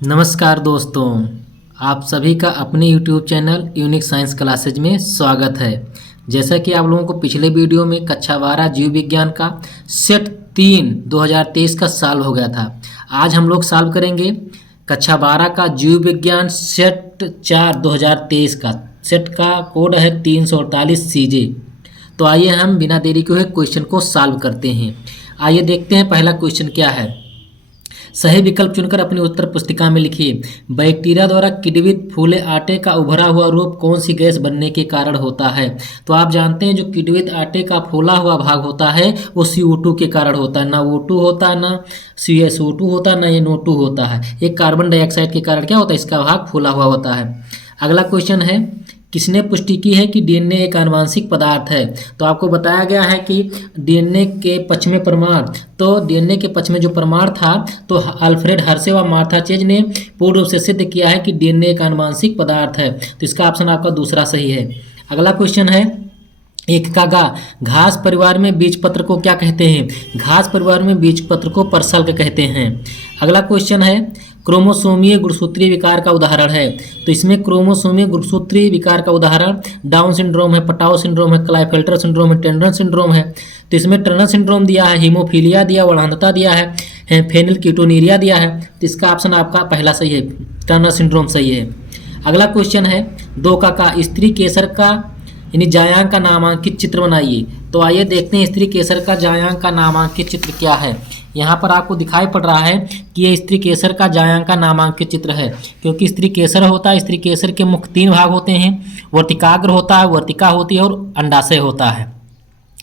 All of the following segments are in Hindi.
नमस्कार दोस्तों, आप सभी का अपने YouTube channel unique science classes में स्वागत है। जैसा कि आप लोगों को पिछले वीडियो में कक्षा 12 जीव विज्ञान का सेट 3 2023 का सॉल्व हो गया था। आज हम लोग सॉल्व करेंगे कक्षा 12 का जीव विज्ञान सेट 4 2023 का। सेट का कोड है 348 CJ। तो आइए हम बिना देरी के हुए क्वेश्चन को सॉल्व करते हैं। आइए देखते हैं पहला क्वेश्चन क्या है। सही विकल्प चुनकर अपनी उत्तर पुस्तिका में लिखिए। बैक्टीरिया द्वारा किण्वित फूले आटे का उभरा हुआ रूप कौन सी गैस बनने के कारण होता है। तो आप जानते हैं जो किण्वित आटे का फूला हुआ भाग होता है वो CO2 के कारण होता है। ना O2 होता है, ना CSO2 होता है, ना NO2 होता है। एक कार्बन डाइऑक्साइड के कारण क्या होता है, इसका भाग फूला हुआ होता है। अगला क्वेश्चन है, किसने पुष्टि की है कि DNA एक आनुवांशिक पदार्थ है। तो आपको बताया गया है कि DNA के पक्ष में प्रमाण, तो DNA के पक्ष में जो प्रमाण था तो अल्फ्रेड हर्शे व मार्था चेज ने पूर्ण रूप से सिद्ध किया है कि DNA एक आनुवांशिक पदार्थ है। तो इसका ऑप्शन आपका दूसरा सही है। अगला क्वेश्चन है, एक का गा, घास परिवार में बीजपत्र को क्या कहते हैं। घास परिवार में बीजपत्र को परसल्क कहते हैं। अगला क्वेश्चन है, क्रोमोसोमीय गुणसूत्रीय विकार का उदाहरण है। तो इसमें क्रोमोसोमीय गुणसूत्रीय विकार का उदाहरण डाउन सिंड्रोम है, पटाओ सिंड्रोम है, क्लाइफेल्टर सिंड्रोम है, टेंडन सिंड्रोम है। तो इसमें टर्नर सिंड्रोम दिया है, हीमोफीलिया दिया, वर्णांधता दिया है, फेनिलकीटोनीरिया दिया है। तो इसका ऑप्शन आपका पहला सही है, टर्नर सिंड्रोम सही है। अगला क्वेश्चन है, दो का स्त्री केसर का यानी जायांग का नामांकित चित्र बनाइए। तो आइए देखते हैं स्त्री केसर का जायांग का नामांकित चित्र क्या है। यहाँ पर आपको दिखाई पड़ रहा है कि ये स्त्री केसर का जायांग का नामांकित चित्र है, क्योंकि स्त्री केसर होता है। स्त्री केसर के मुख्य 3 भाग होते हैं, वर्तिकाग्र होता है, वर्तिका होती है और अंडाशय होता है।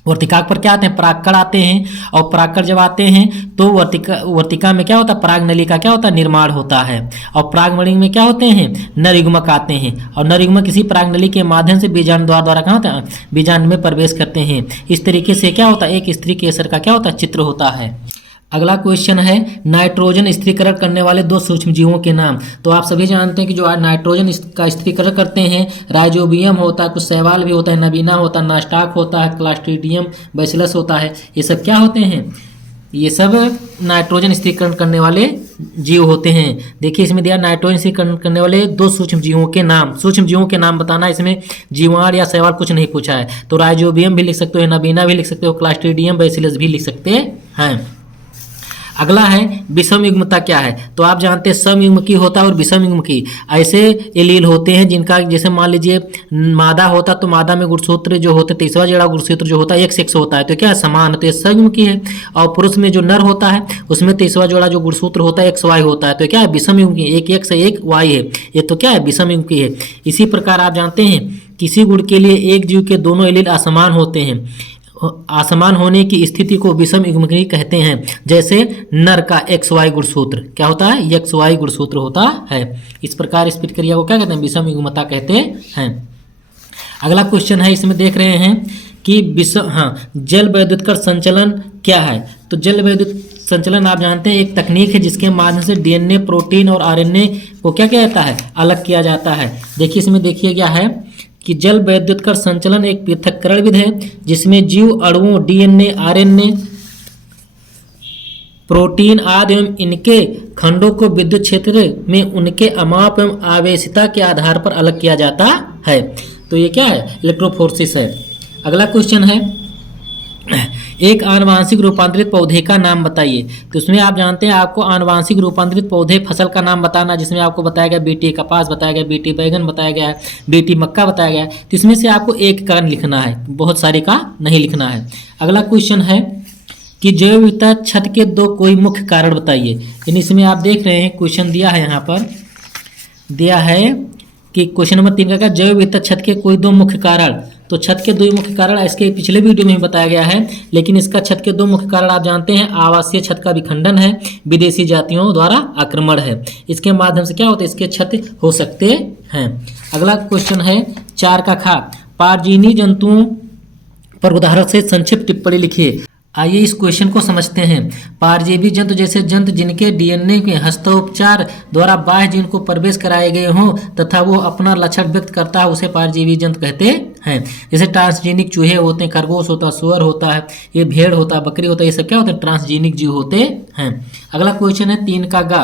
वर्तिकाग्र पर क्या आते हैं, परागकण आते हैं, और परागकण जब आते हैं तो वर्तिका में क्या होता है, परागनली का क्या होता है, निर्माण होता है। और परागमणि में क्या होते हैं, नर युग्मक आते हैं, और नर युग्मक किसी परागनली के माध्यम से बीजाणु द्वारा क्या होता है, बीजाणु में प्रवेश करते हैं। इस तरीके से क्या होता है, एक स्त्री केसर का क्या होता है, चित्र होता है। अगला क्वेश्चन है, नाइट्रोजन स्थिरीकरण करने वाले 2 सूक्ष्मजीवों के नाम। तो आप सभी जानते हैं कि जो नाइट्रोजन का स्थिरीकरण करते हैं, राइजोबियम होता है, कुछ शैवाल भी होता है, नबीना होता है, नास्टाक होता है, क्लास्ट्रीडियम बैसिलस होता है। ये सब क्या होते हैं, ये सब नाइट्रोजन स्थिरीकरण करने वाले जीव होते हैं। देखिए इसमें दिया नाइट्रोजन स्थिरीकरण करने वाले 2 सूक्ष्मजीवों के नाम। सूक्ष्मजीवों के नाम बताना, इसमें जीवाणु या शैवाल कुछ नहीं पूछा है। तो राइजोबियम भी लिख सकते हो, नबीना भी लिख सकते हो, क्लास्ट्रीडियम बैसिलस भी लिख सकते हैं। अगला है, विषम युग्मता क्या है। तो आप जानते हैं समयुग्मकी होता है और विषम युग्मकी ऐसे एलील होते हैं जिनका, जैसे मान लीजिए मादा होता तो मादा में गुणसूत्र जो होते, 23वां जोड़ा गुणसूत्र जो होता है X होता है, तो क्या समान है, तो ये समयुग्मकी है। और पुरुष में जो नर होता है उसमें 23वां जोड़ा जो गुणसूत्र होता है XY होता है, तो क्या है, विषम युग्मकी, एक X है एक Y है, ये तो क्या है, विषम युग्मकी है। इसी प्रकार आप जानते हैं किसी गुण के लिए एक जीव के दोनों एलील असमान होते हैं। असमान होने की स्थिति को विषम युग्मकी कहते हैं। जैसे नर का XY गुणसूत्र क्या होता है, XY गुणसूत्र होता है। इस प्रकार इस प्रक्रिया को क्या कहते हैं, विषम युग्मता कहते हैं। अगला क्वेश्चन है, इसमें देख रहे हैं कि जल वैद्युतीकरण संचलन क्या है। तो जल विद्युत संचलन आप जानते हैं एक तकनीक है जिसके माध्यम से DNA, प्रोटीन और RNA को क्या किया जाता है, अलग किया जाता है। देखिए इसमें देखिए क्या है कि जल वैद्युतीकरण संचलन एक पृथक्करण विधि है जिसमें जीव अणुओं DNA, RNA, प्रोटीन आदि एवं इनके खंडों को विद्युत क्षेत्र में उनके अमाप एवं आवेशिता के आधार पर अलग किया जाता है। तो ये क्या है, इलेक्ट्रोफोरेसिस है। अगला क्वेश्चन है, एक आनुवांशिक रूपांतरित पौधे का नाम बताइए। तो इसमें आप जानते हैं आपको आनुवांशिक रूपांतरित पौधे फसल का नाम बताना, जिसमें आपको बताया गया बीटी कपास बताया गया, बीटी बैगन बताया गया है, बीटी मक्का बताया गया है। तो इसमें से आपको एक का लिखना है, बहुत सारे का नहीं लिखना है। अगला क्वेश्चन है कि जैव विविधता छत के 2 कोई मुख्य कारण बताइए। यानी इसमें आप देख रहे हैं क्वेश्चन दिया है, यहाँ पर दिया है कि क्वेश्चन नंबर 3 का जैव विविधता छत के कोई 2 मुख्य कारण। तो छत के 2 मुख्य कारण इसके पिछले वीडियो में बताया गया है, लेकिन इसका छत के 2 मुख्य कारण आप जानते हैं, आवासीय छत का विखंडन है, विदेशी जातियों द्वारा आक्रमण है। इसके माध्यम से क्या होता है, इसके छत हो सकते हैं। अगला क्वेश्चन है 4 का खा, पारजीवी जंतुओं पर उदाहरण से संक्षिप्त टिप्पणी लिखिए। आइए इस क्वेश्चन को समझते हैं। परजीवी जंतु जैसे जंतु जिनके DNA के हस्तोपचार द्वारा बाह्य जीन को प्रवेश कराए गए हों तथा वो अपना लक्षण व्यक्त करता है, उसे परजीवी जंतु कहते हैं। जैसे ट्रांसजेनिक चूहे होते हैं, खरगोश होता है, सुअर होता है, ये भेड़ होता है, बकरी होता है, ये सब क्या होते हैं, ट्रांसजेनिक जीव होते हैं। अगला क्वेश्चन है 3 का गा,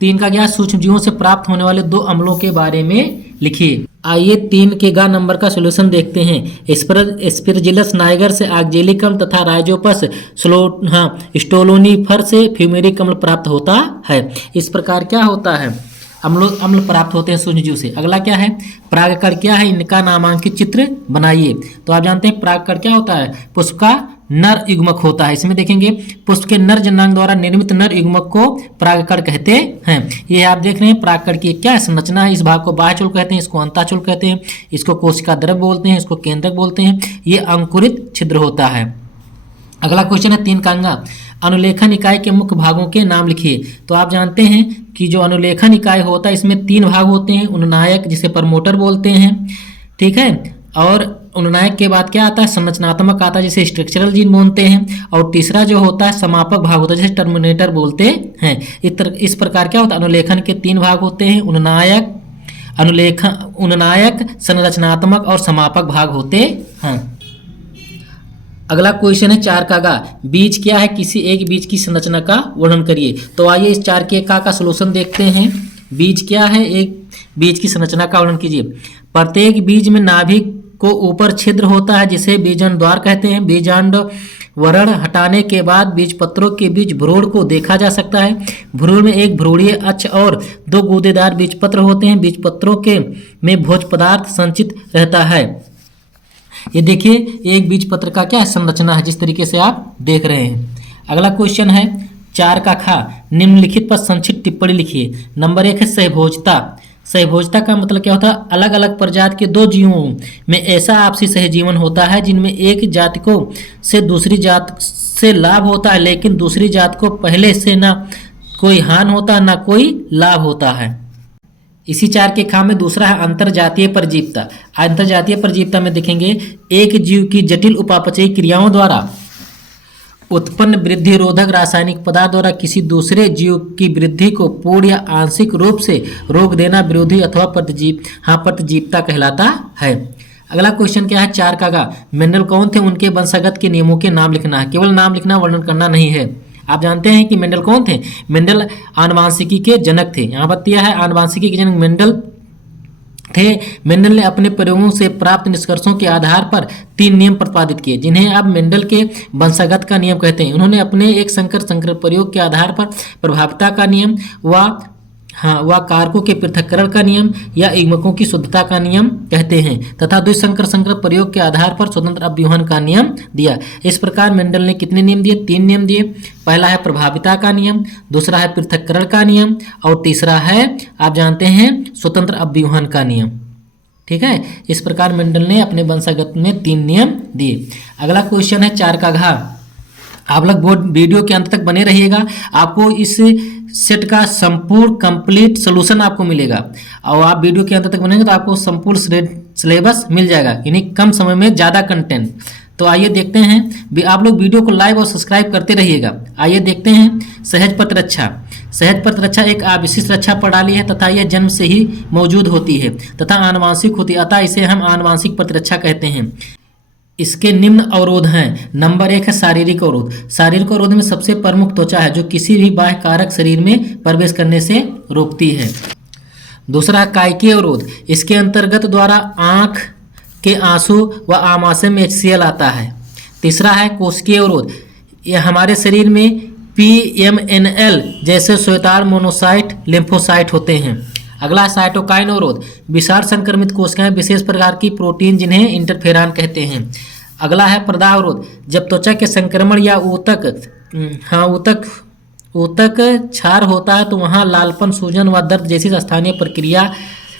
3 का क्या है, सूक्ष्मजीवों से प्राप्त होने वाले 2 अम्लों के बारे में लिखिए। आइए 3 के गा नंबर का सॉल्यूशन देखते हैं। एस्परजिलस नाइगर से ऑक्जेलिक अम्ल तथा राइजोपस स्टोलोनिफर से फ्यूमेरिक अम्ल प्राप्त होता है। इस प्रकार क्या होता है, अम्ल प्राप्त होते हैं सूक्ष्मजीव से। अगला क्या है, परागकण क्या है, इनका नामांकित चित्र बनाइए। तो आप जानते हैं परागकण क्या होता है, पुष्प का नर युग्मक होता है। इसमें देखेंगे पुष्प के नर जनांग द्वारा निर्मित नर युग्मक को परागकण कहते हैं। ये आप देख रहे हैं परागकण की क्या संरचना है। इस भाग को बाह्यचूल कहते हैं, इसको अंताचूल कहते हैं, इसको कोशिका द्रव्य बोलते हैं, इसको केंद्रक बोलते हैं। ये अंकुरित छिद्र होता है। अगला क्वेश्चन है 3 का अंगा, अनुलेखन इकाई के मुख्य भागों के नाम लिखिए। तो आप जानते हैं कि जो अनुलेखन इकाई होता है इसमें 3 भाग होते हैं। अनुनायक जिसे प्रमोटर बोलते हैं, ठीक है, और अनुनायक के बाद क्या आता है, संरचनात्मक आता है जिसे स्ट्रक्चरल जीन बोलते हैं, और तीसरा जो होता है समापक भाग होता है जिसे टर्मिनेटर बोलते हैं। इस प्रकार क्या होता है, अनुलेखन के 3 भाग होते हैं, अनुनायक, संरचनात्मक और समापक भाग होते हैं। अगला क्वेश्चन है 4 का गा, बीज क्या है, किसी एक बीज की संरचना का वर्णन करिए। तो आइए इस 4 के का सलूशन देखते हैं। बीज क्या है, एक बीज की संरचना का वर्णन कीजिए। प्रत्येक बीज में नाभिक को ऊपर छिद्र होता है जिसे बीजांड द्वार कहते हैं। बीजांड वरण हटाने के बाद बीज पत्रों के बीच भ्रूण को देखा जा सकता है। भ्रूण में एक भ्रूणीय अक्ष और 2 गूदेदार बीज पत्र होते हैं। बीज पत्रों के में भोज पदार्थ संचित रहता है। ये देखिए एक बीज पत्र का क्या संरचना है, जिस तरीके से आप देख रहे हैं। अगला क्वेश्चन है 4 का खा, निम्नलिखित पर संक्षिप्त टिप्पणी लिखिए। नंबर 1 है सहभोजता। सहभोजता का मतलब क्या होता है, अलग अलग प्रजाति के 2 जीवों में ऐसा आपसी सहजीवन होता है जिनमें एक जाति को से दूसरी जात से लाभ होता है, लेकिन दूसरी जात को पहले से ना कोई हानि होता है ना कोई लाभ होता है। इसी 4 के खा में दूसरा है अंतरजातीय परजीवता। अंतरजातीय परजीवता में देखेंगे एक जीव की जटिल उपापचयी क्रियाओं द्वारा उत्पन्न वृद्धि रोधक रासायनिक पदार्थ द्वारा किसी दूसरे जीव की वृद्धि को पूर्ण या आंशिक रूप से रोक देना विरोधी अथवा प्रतिजीवता कहलाता है। अगला क्वेश्चन क्या है 4 का गा, मेंडल कौन थे, उनके वंशागत के नियमों के नाम लिखना है। केवल नाम लिखना, वर्णन करना नहीं है। आप जानते हैं कि मेंडल कौन थे, मेंडल आनुवांशिकी के जनक थे। यहाँ पर दिया है आनुवांशिकी के जनक मेंडल थे। मेंडल ने अपने प्रयोगों से प्राप्त निष्कर्षों के आधार पर 3 नियम प्रतिपादित किए जिन्हें अब मेंडल के वंशागत का नियम कहते हैं। उन्होंने अपने एक संकर प्रयोग के आधार पर प्रभाविता का नियम व कारकों के पृथक्करण का नियम या युग्मकों की शुद्धता का नियम कहते हैं तथा द्विसंकर प्रयोग के आधार पर स्वतंत्र अव्यूहन का नियम दिया। इस प्रकार मेंडल ने कितने नियम दिए, 3 नियम दिए। पहला है प्रभाविता का नियम, दूसरा है पृथक्करण का नियम और तीसरा है आप जानते हैं स्वतंत्र अव्यूहन का नियम। ठीक है, इस प्रकार मेंडल ने अपने वंशागत में 3 नियम दिए। अगला क्वेश्चन है 4 का घा। आप लोग वीडियो के अंत तक बने रहिएगा, आपको इस सेट का संपूर्ण कंप्लीट सोल्यूशन आपको मिलेगा। और आप वीडियो के अंत तक बनेंगे तो आपको संपूर्ण सिलेबस मिल जाएगा, यानी कम समय में ज़्यादा कंटेंट। तो आइए देखते हैं, आप लोग वीडियो को लाइक और सब्सक्राइब करते रहिएगा। आइए देखते हैं सहज प्रतिरक्षा। सहज प्रतिरक्षा एक आविशिष्ट रक्षा प्रणाली है तथा यह जन्म से ही मौजूद होती है तथा आनुवांशिक होती है, अतः इसे हम आनुवांशिक प्रतिरक्षा कहते हैं। इसके निम्न अवरोध हैं। नंबर 1 है शारीरिक अवरोध। शारीरिक अवरोध में सबसे प्रमुख त्वचा है जो किसी भी बाह्य कारक शरीर में प्रवेश करने से रोकती है। दूसरा है कायिकीय अवरोध। इसके अंतर्गत द्वारा आँख के आंसू व आमाशय में HCl आता है। तीसरा है कोशिकीय अवरोध। यह हमारे शरीर में PMNL जैसे श्वेतार मोनोसाइट लिम्फोसाइट होते हैं। अगला साइटोकाइन अवरोध। विषाण संक्रमित कोशिकाएं विशेष प्रकार की प्रोटीन जिन्हें इंटरफेरॉन कहते हैं। अगला है प्रदाह अवरोध। जब त्वचा के संक्रमण या ऊतक क्षार होता है तो वहाँ लालपन, सूजन व दर्द जैसी स्थानीय प्रक्रिया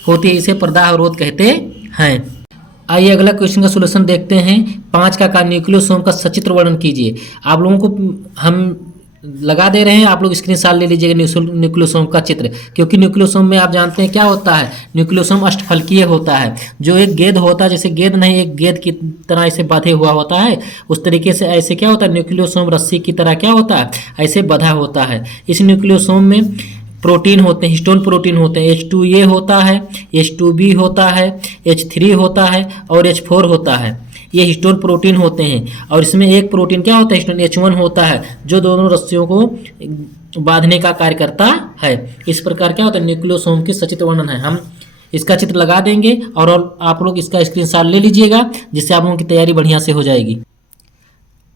होती है, इसे प्रदाह अवरोध कहते हैं। आइए अगला क्वेश्चन का सॉल्यूशन देखते हैं। 5 का न्यूक्लियोसोम का सचित्र वर्णन कीजिए। आप लोगों को हम लगा दे रहे हैं, आप लोग स्क्रीनशॉट ले लीजिएगा न्यूक्लियोसोम का चित्र, क्योंकि न्यूक्लियोसोम में आप जानते हैं क्या होता है, न्यूक्लियोसोम अष्टफलकीय होता है। जो एक गेंद होता है, जैसे गेंद नहीं, एक गेंद की तरह ऐसे बांधे हुआ होता है, उस तरीके से ऐसे क्या होता है, न्यूक्लियोसोम रस्सी की तरह क्या होता है, ऐसे बंधा होता है। इस न्यूक्लियोसोम में प्रोटीन होते हैं, हिस्टोन प्रोटीन होते हैं। H2A होता है, H2B होता है, H3 होता है और H4 होता है। ये हिस्टोन प्रोटीन होते हैं और इसमें एक प्रोटीन क्या होता है, हिस्टोन H1 होता है, जो दोनों रस्सियों को बांधने का कार्य करता है। इस प्रकार क्या होता है, न्यूक्लियोसोम की सचित्र वर्णन है। हम इसका चित्र लगा देंगे और आप लोग इसका स्क्रीनशॉट ले लीजिएगा, जिससे आप लोगों की तैयारी बढ़िया से हो जाएगी।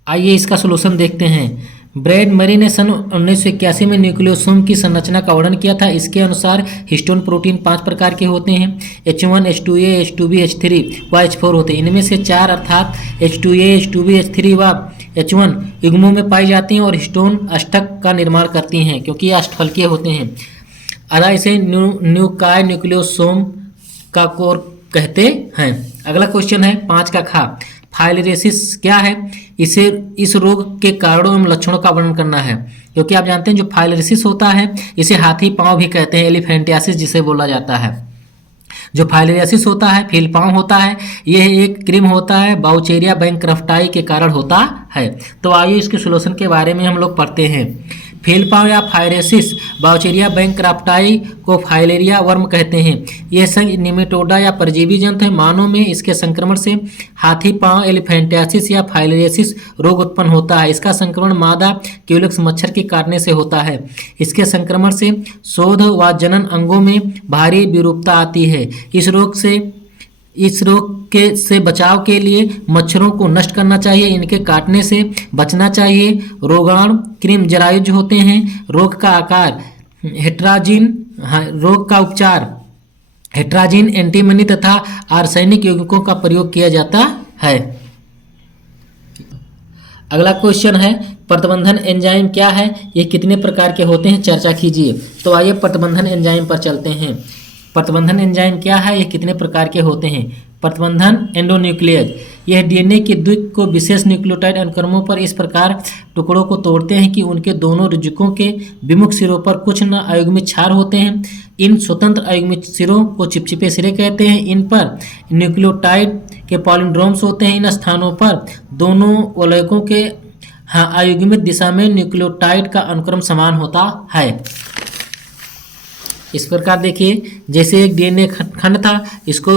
आइए इसका सोल्यूशन देखते हैं। ब्रैड मरी ने सन 1981 में न्यूक्लियोसोम की संरचना का वर्णन किया था। इसके अनुसार हिस्टोन प्रोटीन 5 प्रकार के होते हैं। H1, H2A, H2B, H3 व H4 होते हैं। इनमें से 4 अर्थात H2A, H2B, H3 व H1 युग्मों में पाई जाती हैं और हिस्टोन अष्टक का निर्माण करती हैं, क्योंकि ये अष्टफलकीय होते हैं। अतः इसे न्यूक्लियोकाय न्यूक्लियोसोम का कोर कहते हैं। अगला क्वेश्चन है 5 का खा। फाइलेरियोसिस क्या है? इस रोग के कारणों एवं लक्षणों का वर्णन करना है, क्योंकि आप जानते हैं जो फाइलेरियोसिस होता है इसे हाथी पांव भी कहते हैं, एलिफेंटियासिस जिसे बोला जाता है। जो फाइलेरियोसिस होता है, फीलपांव होता है, यह एक क्रीम होता है, बाउचेरिया बैंक्रफ्टाई के कारण होता है। तो आइए इसके सोल्यूशन के बारे में हम लोग पढ़ते हैं। फीलपांव या फाइलेरियोसिस बाउचेरिया बैंक्रफ्टाई को फाइलेरिया वर्म कहते हैं। यह संघ निमेटोडा या परजीवी जंतु है। मानव में इसके संक्रमण से हाथी पांव एलिफेंटियासिस या फाइलेरियोसिस रोग उत्पन्न होता है। इसका संक्रमण मादा क्यूलेक्स मच्छर के काटने से होता है। इसके संक्रमण से शोध व जनन अंगों में भारी विरूपता आती है। इस रोग से बचाव के लिए मच्छरों को नष्ट करना चाहिए, इनके काटने से बचना चाहिए। रोगाणु कृमि जरायुज होते हैं। रोग का आकार हेट्राजीन, रोग का उपचार हेट्राजीन, एंटीमनी तथा आर्सेनिक यौगिकों का प्रयोग किया जाता है। अगला क्वेश्चन है प्रतिबंधन एंजाइम क्या है, ये कितने प्रकार के होते हैं, चर्चा कीजिए। तो आइए प्रतिबंधन एंजाइम पर चलते हैं। प्रतिबंधन एंजाइम क्या है, ये कितने प्रकार के होते हैं। प्रतिबंधन एंडोन्यूक्लियस, यह डीएनए के द्विक को विशेष न्यूक्लियोटाइड अनुक्रमों पर इस प्रकार टुकड़ों को तोड़ते हैं कि उनके दोनों रुजुकों के विमुख सिरों पर कुछ न अयुग्मित क्षार होते हैं। इन स्वतंत्र अयुग्मित सिरों को चिपचिपे सिरे कहते हैं। इन पर न्यूक्लियोटाइड के पॉलिंड्रोम्स होते हैं। इन स्थानों पर दोनों वलयकों के अयुग्मित दिशा में न्यूक्लियोटाइड का अनुक्रम समान होता है। इस प्रकार देखिए, जैसे एक डीएनए खंड था, इसको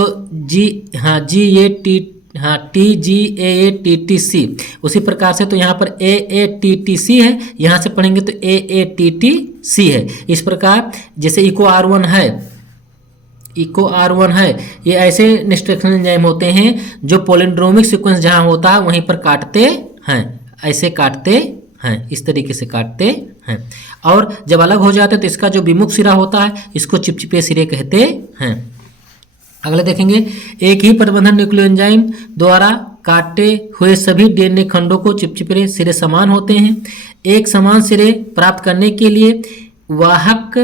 TGAATTC, उसी प्रकार से तो यहाँ पर AATTC है, यहाँ से पढ़ेंगे तो AATTC है। इस प्रकार जैसे इको R1 है, ये ऐसे इंस्ट्रक्शन एंजाइम होते हैं जो पॉलिंड्रोमिक सीक्वेंस जहाँ होता है वहीं पर काटते हैं, ऐसे काटते हैं, इस तरीके से काटते हैं। और जब अलग हो जाते हैं तो इसका जो विमुख सिरा होता है इसको चिपचिपे सिरे कहते हैं। अगले देखेंगे, एक ही प्रतिबंधन न्यूक्लियो एंजाइम द्वारा काटे हुए सभी डीएनए खंडों को चिपचिपे सिरे समान होते हैं। एक समान सिरे प्राप्त करने के लिए वाहक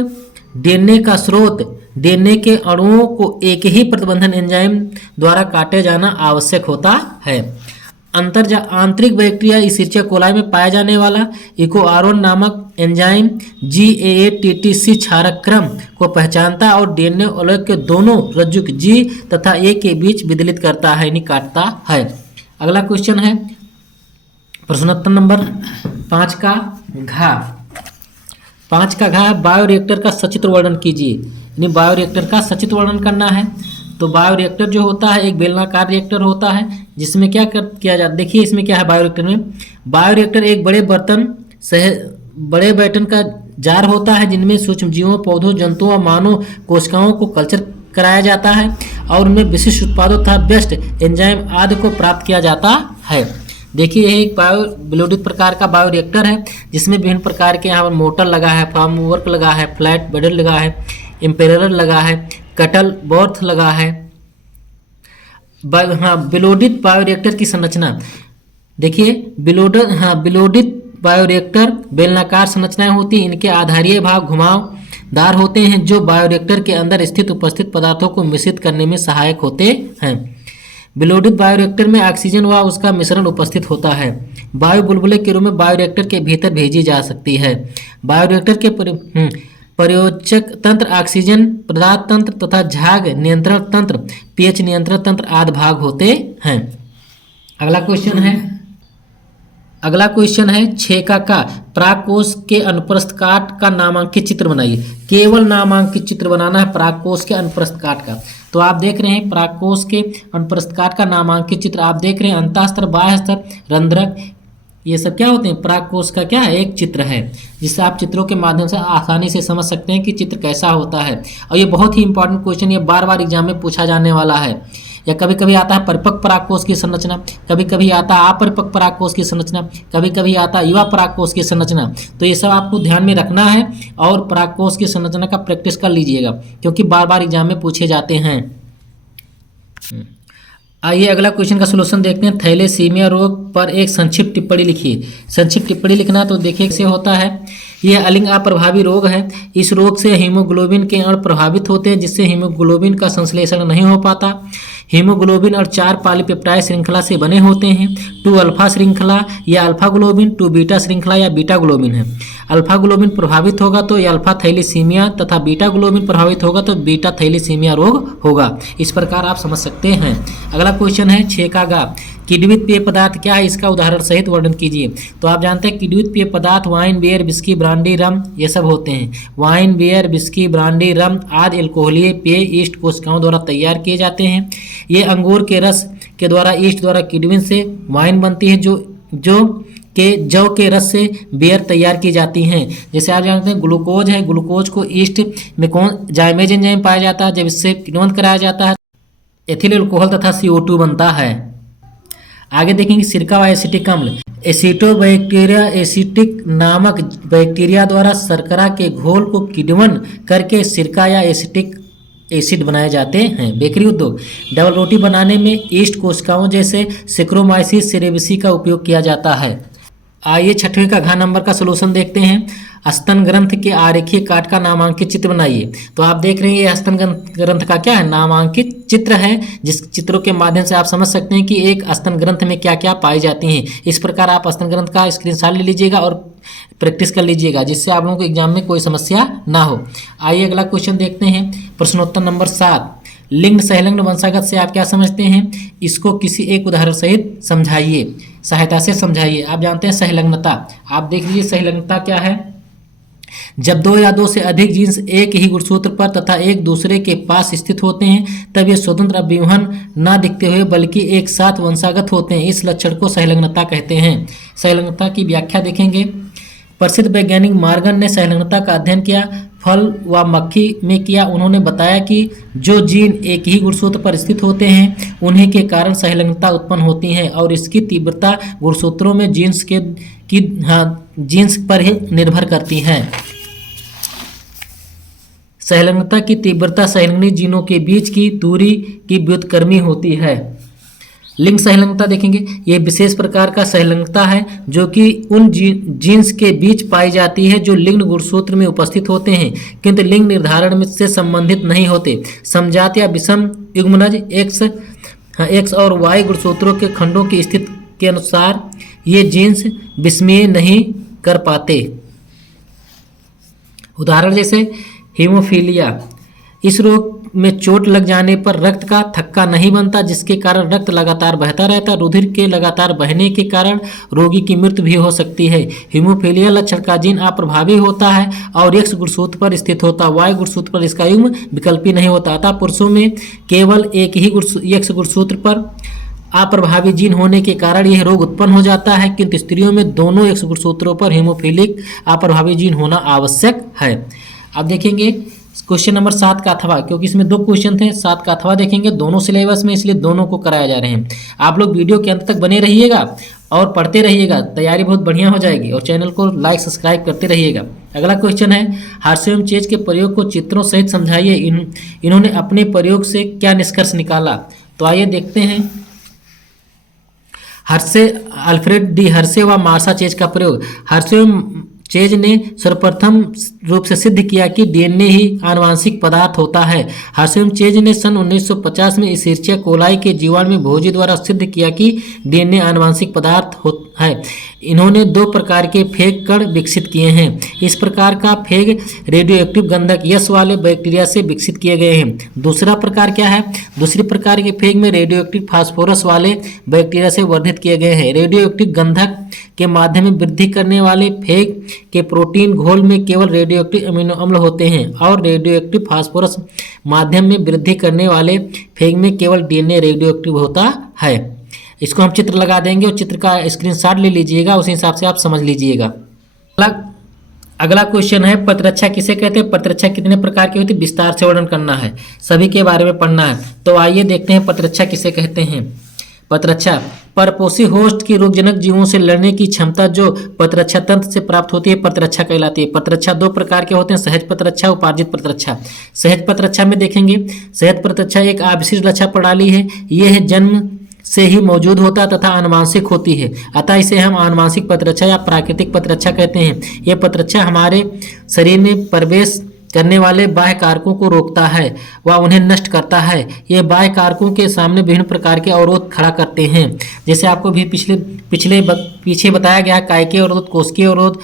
डीएनए का स्रोत डीएनए के अणुओं को एक ही प्रतिबंधन एंजाइम द्वारा काटे जाना आवश्यक होता है। आंतरिक बैक्टीरिया इशेरिचिया कोलाई में पाया जाने वाला इको R1 नामक एंजाइम GAATTC क्षारक क्रम को पहचानता है और डीएनए अलग के दोनों रज्जुक G तथा A के बीच विदलित करता है, यानी काटता है। अगला क्वेश्चन है प्रश्नोत्तर नंबर 5 का घा। 5 का घा, बायोरिएक्टर का सचित्र वर्णन कीजिए, यानी बायोरिएक्टर का सचित्र वर्णन करना है। तो बायोरिएक्टर जो होता है एक बेलनाकार रिएक्टर होता है, जिसमें क्या किया जाता है, देखिए इसमें क्या है। बायोरिएक्टर में बायोरिएक्टर एक बड़े बर्तन का जार होता है, जिनमें सूक्ष्म जीवों, पौधों, जंतुओं और मानव कोशिकाओं को कल्चर कराया जाता है और उनमें विशिष्ट उत्पादों तथा बेस्ट एंजाइम आदि को प्राप्त किया जाता है। देखिए यह एक बिलोडित प्रकार का बायोरिएक्टर है, जिसमें विभिन्न प्रकार के यहाँ पर मोटर लगा है, फार्म वर्क लगा है, फ्लैट बेडर लगा है, इम्पेरर लगा है, कटल बॉर्थ लगा है। बिलोडित बायोरिएक्टर की संरचना देखिए, बिलोडित बायोरिएक्टर बेलनाकार संरचनाएं होती हैं। इनके आधारीय भाग घुमावदार होते हैं, जो बायोरिएक्टर के अंदर स्थित उपस्थित पदार्थों को मिश्रित करने में सहायक होते हैं। बिलोडित बायोरिएक्टर में ऑक्सीजन व उसका मिश्रण उपस्थित होता है। वायु बुलबुले के रूप में बायोरिएक्टर के भीतर भेजी जा सकती है। बायोरिएक्टर के प्रयोजक तंत्र ऑक्सीजन प्रदान तंत्र तथा झाग नियंत्रण तंत्र, पीएच नियंत्रण तंत्र आदि भाग होते हैं। अगला क्वेश्चन है 6 का प्राकोष के अनुप्रस्थ काट का नामांकित चित्र बनाइए। केवल नामांकित चित्र बनाना है प्राकोष के अनुप्रस्थ काट का। तो आप देख रहे हैं प्राकोष के अनुप्रस्थ काट का नामांकित चित्र आप देख रहे हैं। अंतःस्तर, बाह्य स्तर, रंध्रक, ये सब क्या होते हैं, पराग कोश का क्या है, एक चित्र है, जिससे आप चित्रों के माध्यम से आसानी से समझ सकते हैं कि चित्र कैसा होता है। और ये बहुत ही इंपॉर्टेंट क्वेश्चन, ये बार बार एग्जाम में पूछा जाने वाला है। या कभी कभी आता है परिपक्व परागकोश की संरचना, कभी कभी आता है अपरिपक्व परागकोश की संरचना, कभी कभी आता है युवा परागकोश की संरचना। तो ये सब आपको ध्यान में रखना है और परागकोश की संरचना का प्रैक्टिस कर लीजिएगा, क्योंकि बार बार एग्जाम में पूछे जाते हैं। आइए अगला क्वेश्चन का सलूशन देखते हैं। थैलेसीमिया रोग पर एक संक्षिप्त टिप्पणी लिखिए। संक्षिप्त टिप्पणी लिखना तो देखिए कैसे होता है। यह अलिंग अप्रभावी रोग है। इस रोग से हीमोग्लोबिन के अणु प्रभावित होते हैं, जिससे हीमोग्लोबिन का संश्लेषण नहीं हो पाता। हीमोग्लोबिन और 4 पॉलीपेप्टाइड श्रृंखला से बने होते हैं। 2 अल्फा श्रृंखला या अल्फा ग्लोबिन, 2 बीटा श्रृंखला या बीटा ग्लोबिन है। अल्फा ग्लोबिन प्रभावित होगा तो यह अल्फा थैलीसीमिया तथा बीटा ग्लोबिन प्रभावित होगा तो बीटा थैलीसीमिया रोग होगा। इस प्रकार आप समझ सकते हैं। अगला क्वेश्चन है 6 का गा। किण्वित पेय पदार्थ क्या है, इसका उदाहरण सहित वर्णन कीजिए। तो आप जानते हैं किण्वित पेय पदार्थ वाइन, बियर, विस्की, ब्रांडी, रम ये सब होते हैं। वाइन, बियर, विस्की, ब्रांडी, रम आदि अल्कोहलीय पेय ईस्ट कोशिकाओं द्वारा तैयार किए जाते हैं। ये अंगूर के रस के द्वारा ईस्ट द्वारा किण्वन से वाइन बनती है, जौ के रस से बियर तैयार की जाती हैं। जैसे आप जानते हैं ग्लूकोज है, ग्लूकोज को ईस्ट में कौन जाइमेज एंजाइम पाया जाता है, जब इससे किण्वन कराया जाता है एथिल अल्कोहल तथा CO2 बनता है। आगे देखेंगे सिरका व एसिटिक अम्ल। एसिटोबैक्टीरिया एसिटिक नामक बैक्टीरिया द्वारा शर्करा के घोल को किण्वन करके सिरका या एसिटिक एसिड बनाए जाते हैं। बेकरी उद्योग। डबल रोटी बनाने में ईस्ट कोशिकाओं जैसे सेक्रोमाइसिस सेरेविसी का उपयोग किया जाता है। आइए 6वें का घ नंबर का सलूशन देखते हैं। स्तन ग्रंथ के आरेखीय काट का नामांकित चित्र बनाइए। तो आप देख रहे हैं ये स्तन ग्रंथ का क्या है, नामांकित चित्र है, जिस चित्रों के माध्यम से आप समझ सकते हैं कि एक स्तन ग्रंथ में क्या क्या पाई जाती हैं। इस प्रकार आप स्तन ग्रंथ का स्क्रीनशॉट ले लीजिएगा और प्रैक्टिस कर लीजिएगा, जिससे आप लोगों को एग्जाम में कोई समस्या ना हो। आइए अगला क्वेश्चन देखते हैं। प्रश्नोत्तर नंबर 7। लिंग संलग्न वंशागत से आप क्या समझते हैं, इसको किसी एक उदाहरण सहित समझाइए, सहायता से समझाइए। आप जानते हैं सहलग्नता। आप देख लीजिए सहलग्नता क्या है। जब 2 या 2 से अधिक जीन्स एक ही गुणसूत्र पर तथा एक दूसरे के पास स्थित होते हैं, तब ये स्वतंत्र अभिवहन न दिखते हुए बल्कि एक साथ वंशागत होते हैं। इस लक्षण को सहलग्नता कहते हैं। सहलग्नता की व्याख्या देखेंगे। प्रसिद्ध वैज्ञानिक मॉर्गन ने सहलग्नता का अध्ययन किया, फल व मक्खी में किया। उन्होंने बताया कि जो जीन एक ही गुणसूत्र पर स्थित होते हैं उन्हीं के कारण सहलग्नता उत्पन्न होती है और इसकी तीव्रता गुणसूत्रों में जीन्स पर ही निर्भर करती है। सहलग्नता की तीव्रता सहलग्नी जीनों के बीच की दूरी की व्युत्क्रमी होती है। लिंग सहलग्नता देखेंगे। यह विशेष प्रकार का सहलग्नता है जो कि उन जीन्स के बीच पाई जाती है जो लिंग गुणसूत्र में उपस्थित होते हैं किंतु लिंग निर्धारण में से संबंधित नहीं होते। समजात या विषम युग्मनज एक्स और वाई गुणसूत्रों के खंडों की स्थिति के अनुसार ये जीन्स विषमय नहीं कर पाते। उदाहरण जैसे हीमोफीलिया। इस रोग में चोट लग जाने पर रक्त का थक्का नहीं बनता, जिसके कारण रक्त लगातार बहता रहता है। रुधिर के लगातार बहने के कारण रोगी की मृत्यु भी हो सकती है। हीमोफीलिया लक्षण का जीन अप्रभावी होता है और एक्स गुणसूत्र पर स्थित होता है। वाई गुणसूत्र पर इसका युग्म विकल्पी नहीं होता। अतः पुरुषों में केवल एक ही एक्स गुणसूत्र पर अप्रभावी जीन होने के कारण यह रोग उत्पन्न हो जाता है, किंतु स्त्रियों में दोनों एक्स गुणसूत्रों पर हीमोफिलिक अप्रभावी जीन होना आवश्यक है। अब देखेंगे क्वेश्चन नंबर 7 का अथवा, क्योंकि इसमें 2 क्वेश्चन थे। 7 का अथवा देखेंगे, दोनों सिलेबस में, इसलिए दोनों को कराया जा रहे हैं। आप लोग वीडियो के अंत तक बने रहिएगा और पढ़ते रहिएगा, तैयारी बहुत बढ़िया हो जाएगी। और चैनल को लाइक सब्सक्राइब करते रहिएगा। अगला क्वेश्चन है हार्सियम चेज के प्रयोग को चित्रों सहित समझाइए। इन्होंने अपने प्रयोग से क्या निष्कर्ष निकाला। तो आइए देखते हैं। अल्फ्रेड डी हर्शे व मार्शा चेज का प्रयोग। हार्सियम चेज ने सर्वप्रथम रूप से सिद्ध किया कि डीएनए ही आनुवांशिक पदार्थ होता है। हार्सियम चेज ने सन 1950 में इसेरिचिया कोलाई के जीवाणु में भोजी द्वारा सिद्ध किया कि डीएनए आनुवांशिक पदार्थ है। इन्होंने 2 प्रकार के फेग कण विकसित किए हैं। इस प्रकार का फेग रेडियोएक्टिव गंधक यश वाले बैक्टीरिया से विकसित किए गए हैं। दूसरा प्रकार क्या है? दूसरी प्रकार के फेग में रेडियोएक्टिव फास्फोरस वाले बैक्टीरिया से वर्धित किए गए हैं। रेडियोएक्टिव गंधक के माध्यम में वृद्धि करने वाले फेग के प्रोटीन घोल में केवल रेडियोएक्टिव अमीनो अम्ल होते हैं और रेडियोएक्टिव फास्फोरस माध्यम में वृद्धि करने वाले फेग में केवल डीएनए रेडियोएक्टिव होता है। इसको हम चित्र लगा देंगे और चित्र का स्क्रीनशॉट ले लीजिएगा, उसी हिसाब से आप समझ लीजिएगा। अगला क्वेश्चन है, प्रतिरक्षा किसे कहते हैं, प्रतिरक्षा कितने प्रकार की होती है, विस्तार से वर्णन करना है, सभी के बारे में पढ़ना है। तो आइए देखते हैं प्रतिरक्षा किसे कहते हैं। प्रतिरक्षा परपोषी होस्ट की रोगजनक जीवों से लड़ने की क्षमता जो प्रतिरक्षा तंत्र से प्राप्त होती है प्रतिरक्षा कहलाती है। प्रतिरक्षा दो प्रकार के होते हैं, सहज प्रतिरक्षा, उपार्जित प्रतिरक्षा। सहज प्रतिरक्षा में देखेंगे, सहज प्रतिरक्षा एक अविशिष्ट रक्षा प्रणाली है, यह जन्म से ही मौजूद होता तथा आनुवांशिक होती है, अतः इसे हम आनुवांशिक प्रतिरक्षा या प्राकृतिक प्रतिरक्षा कहते हैं। यह प्रतिरक्षा हमारे शरीर में प्रवेश करने वाले बाह्य कारकों को रोकता है व उन्हें नष्ट करता है। ये बाह्य कारकों के सामने विभिन्न प्रकार के अवरोध खड़ा करते हैं, जैसे आपको भी पीछे बताया गया, कायिकीय अवरोध, कोशिकीय अवरोध,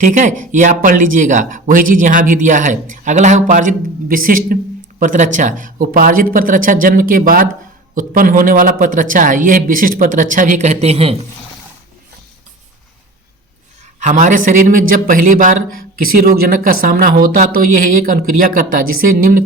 ठीक है, ये आप पढ़ लीजिएगा, वही चीज़ यहाँ भी दिया है। अगला है उपार्जित विशिष्ट प्रतिरक्षा। उपार्जित प्रतिरक्षा जन्म के बाद उत्पन्न होने वाला प्रतिरक्षा है, यह विशिष्ट प्रतिरक्षा भी कहते हैं। हमारे शरीर में जब पहली बार किसी रोगजनक का सामना होता तो यह एक अनुक्रिया करता है जिसे निम्न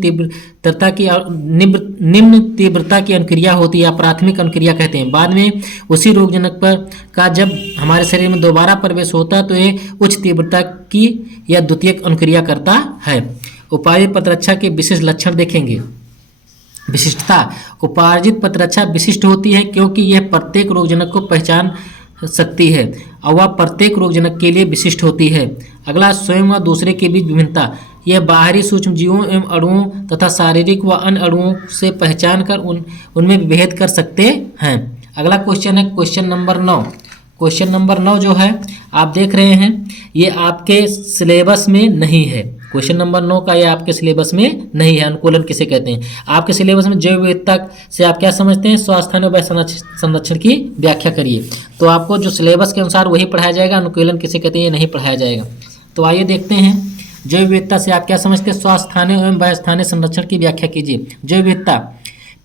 तीव्रता की अनुक्रिया होती है या प्राथमिक अनुक्रिया कहते हैं। बाद में उसी रोगजनक पर का जब हमारे शरीर में दोबारा प्रवेश होता है तो यह उच्च तीव्रता की या द्वितीयक अनुक्रिया करता है। उपार्जित प्रतिरक्षा के विशिष्ट लक्षण देखेंगे। विशिष्टता, उपार्जित प्रतिरक्षा विशिष्ट होती है क्योंकि यह प्रत्येक रोगजनक को पहचान सकती है और वह प्रत्येक रोगजनक के लिए विशिष्ट होती है। अगला, स्वयं व दूसरे के बीच विभिन्नता, यह बाहरी सूक्ष्मजीवों एवं अणुओं तथा शारीरिक व अन्य अणुओं से पहचान कर उनमें भेद कर सकते हैं। अगला क्वेश्चन है क्वेश्चन नंबर 9। क्वेश्चन नंबर 9 जो है आप देख रहे हैं, ये आपके सिलेबस में नहीं है। क्वेश्चन नंबर 9 का ये आपके सिलेबस में नहीं है। अनुकूलन किसे कहते हैं? आपके सिलेबस में जैव विविधता से आप क्या समझते हैं? स्वास्थ्य व संरक्षण की व्याख्या करिए। तो आपको जो सिलेबस के अनुसार वही पढ़ाया जाएगा। अनुकूलन किसे कहते हैं ये नहीं पढ़ाया जाएगा। तो आइए देखते हैं, जैव विविधता से आप क्या समझते हैं? स्वास्थ्य एवं व्यस्थानीय संरक्षण की व्याख्या कीजिए। जैव विविधता,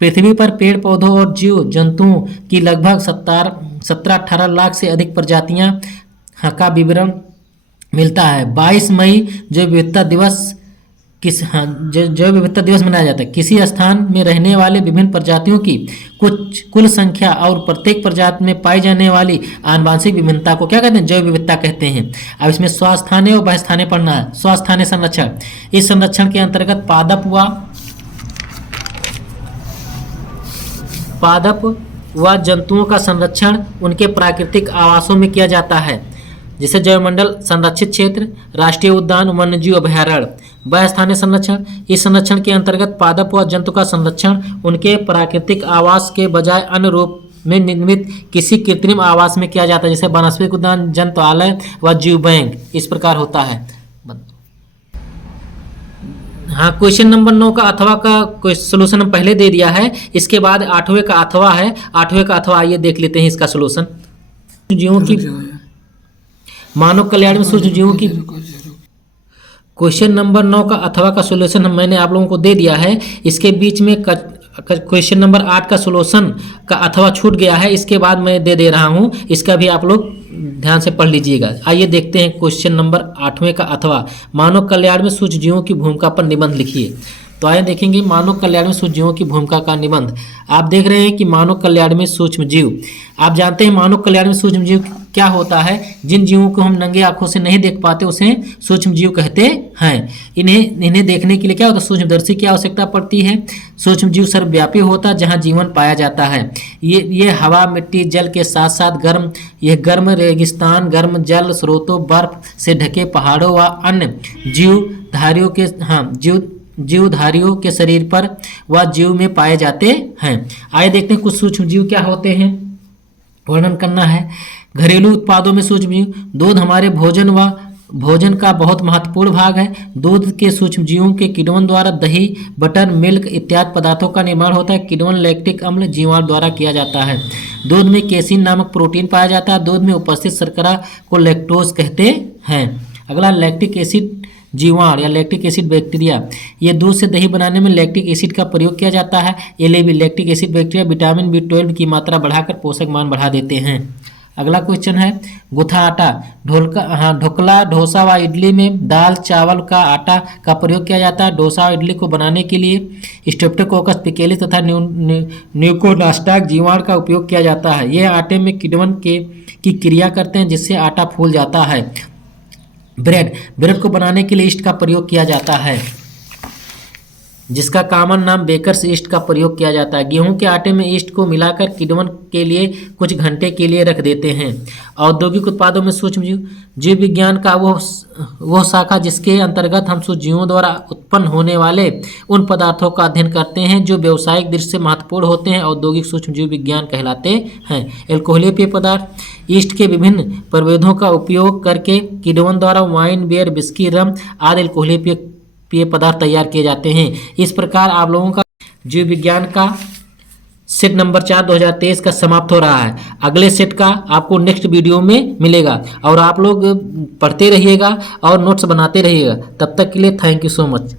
पृथ्वी पर पेड़ पौधों और जीव जंतुओं की लगभग 17-18 लाख से अधिक प्रजातियां का विवरण मिलता है। 22 मई जैव विविधता दिवस जैव विविधता दिवस मनाया जाता है। किसी स्थान में रहने वाले विभिन्न प्रजातियों की कुल संख्या और प्रत्येक प्रजाति में पाई जाने वाली आनुवांशिक विभिन्नता को क्या कहते हैं? जैव विविधता कहते हैं। अब इसमें स्वास्थ्य और बहस्थानीय पढ़ना है। स्वास्थ्य संरक्षण, इस संरक्षण के अंतर्गत पादप व जंतुओं का संरक्षण उनके प्राकृतिक आवासों में किया जाता है, जैसे जैवमंडल, संरक्षित क्षेत्र, राष्ट्रीय उद्यान, वन्यजीव अभयारण्य। व्यस्थानीय संरक्षण, इस संरक्षण के अंतर्गत पादप व जंतु का संरक्षण उनके प्राकृतिक आवास के बजाय अन्य रूप में निर्मित किसी कृत्रिम आवास में किया जाता है, जैसे वनस्पति उद्यान, जंतुआलय व जीव बैंक। इस प्रकार होता है। हाँ, क्वेश्चन नंबर 9 का अथवा का सोल्यूशन हम पहले दे दिया है। इसके बाद 8वें का अथवा है। 8वें का अथवा आइए देख लेते हैं इसका सोल्यूशन। जीवों की मानव कल्याण में सूक्ष्म जीवों की, क्वेश्चन नंबर 9 का अथवा का सोल्यूशन मैंने आप लोगों को दे दिया है। इसके बीच में क्वेश्चन नंबर 8 का सोल्यूशन का अथवा छूट गया है, इसके बाद मैं दे रहा हूँ, इसका भी आप लोग ध्यान से पढ़ लीजिएगा। आइए देखते हैं क्वेश्चन नंबर 8वें का अथवा। मानव कल्याण में सूक्ष्म जीवों की भूमिका पर निबंध लिखिए। तो आइए देखेंगे मानव कल्याण में सूक्ष्म जीवों की भूमिका का निबंध। आप देख रहे हैं कि मानव कल्याण में सूक्ष्म जीव, आप जानते हैं मानव कल्याण में सूक्ष्म जीव क्या होता है? जिन जीवों को हम नंगे आंखों से नहीं देख पाते उसे सूक्ष्म जीव कहते हैं। इन्हें देखने के लिए क्या होता है? सूक्ष्मदर्शी की आवश्यकता पड़ती है। सूक्ष्म जीव सर्वव्यापी होता है जहाँ जीवन पाया जाता है। ये हवा, मिट्टी, जल के साथ साथ गर्म रेगिस्तान, गर्म जल स्रोतों, बर्फ से ढके पहाड़ों व अन्य जीवधारियों के शरीर पर व जीव में पाए जाते हैं। आइए देखते हैं कुछ सूक्ष्म जीव क्या होते हैं, वर्णन करना है। घरेलू उत्पादों में सूक्ष्म जीव, दूध हमारे भोजन का बहुत महत्वपूर्ण भाग है। दूध के सूक्ष्म जीवों के किण्वन द्वारा दही, बटर, मिल्क इत्यादि पदार्थों का निर्माण होता है। किण्वन लैक्टिक अम्ल जीवाणु द्वारा किया जाता है। दूध में केसिन नामक प्रोटीन पाया जाता है। दूध में उपस्थित शर्करा को लैक्टोज कहते हैं। अगला, लैक्टिक एसिड जीवाणु या लैक्टिक एसिड बैक्टीरिया, ये दूध से दही बनाने में लैक्टिक एसिड का प्रयोग किया जाता है। ये lactic acid bacteria vitamin B12 की मात्रा बढ़ाकर पोषक मान बढ़ा देते हैं। अगला क्वेश्चन है गुथा आटा ढोकला डोसा व इडली में दाल चावल का आटा का प्रयोग किया जाता है। डोसा और इडली को बनाने के लिए स्ट्रेप्टोकोकस पिकेलिस तथा न्यूकोनास्टाक जीवाणु का उपयोग किया जाता है। यह आटे में किण्वन की क्रिया करते हैं जिससे आटा फूल जाता है। ब्रेड को बनाने के लिए ईस्ट का प्रयोग किया जाता है जिसका कॉमन नाम बेकर्स ईस्ट का प्रयोग किया जाता है। गेहूं के आटे में ईस्ट को मिलाकर किण्वन के लिए कुछ घंटे के लिए रख देते हैं। औद्योगिक उत्पादों में सूक्ष्म जीव विज्ञान का वो शाखा जिसके अंतर्गत हम सूक्ष्मजीवों द्वारा उत्पन्न होने वाले उन पदार्थों का अध्ययन करते हैं जो व्यावसायिक दृष्टि से महत्वपूर्ण होते हैं, औद्योगिक सूक्ष्म जीव विज्ञान कहलाते हैं। एल्कोहलीय पेय पदार्थ ईस्ट के विभिन्न प्रभेदों का उपयोग करके किण्वन द्वारा वाइन, बियर, विस्की, रम आदि एल्कोहलीय पेय पदार्थ तैयार किए जाते हैं। इस प्रकार आप लोगों का जीव विज्ञान का सेट नंबर 4 2023 का समाप्त हो रहा है। अगले सेट का आपको नेक्स्ट वीडियो में मिलेगा और आप लोग पढ़ते रहिएगा और नोट्स बनाते रहिएगा। तब तक के लिए थैंक यू सो मच।